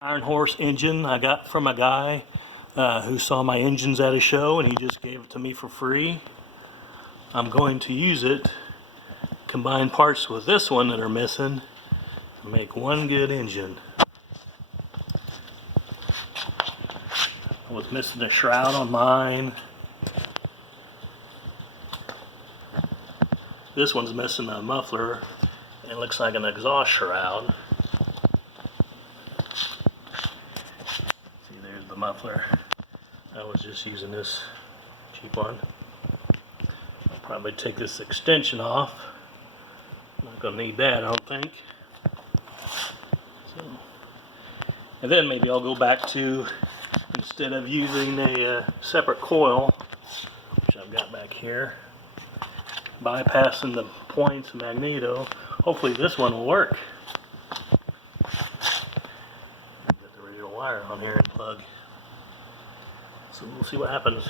Iron Horse engine I got from a guy who saw my engines at a show, and he just gave it to me for free. I'm going to use it, combine parts with this one that are missing, and make one good engine. I was missing a shroud on mine. This one's missing a muffler, and it looks like an exhaust shroud. See, there's the muffler. I was just using this cheap one. I'll probably take this extension off. Not gonna need that, I don't think. So, and then maybe I'll go back to, instead of using a separate coil, which I've got back here, bypassing the points of magneto, hopefully this one will work. Get the original wire on here and plug. So we'll see what happens.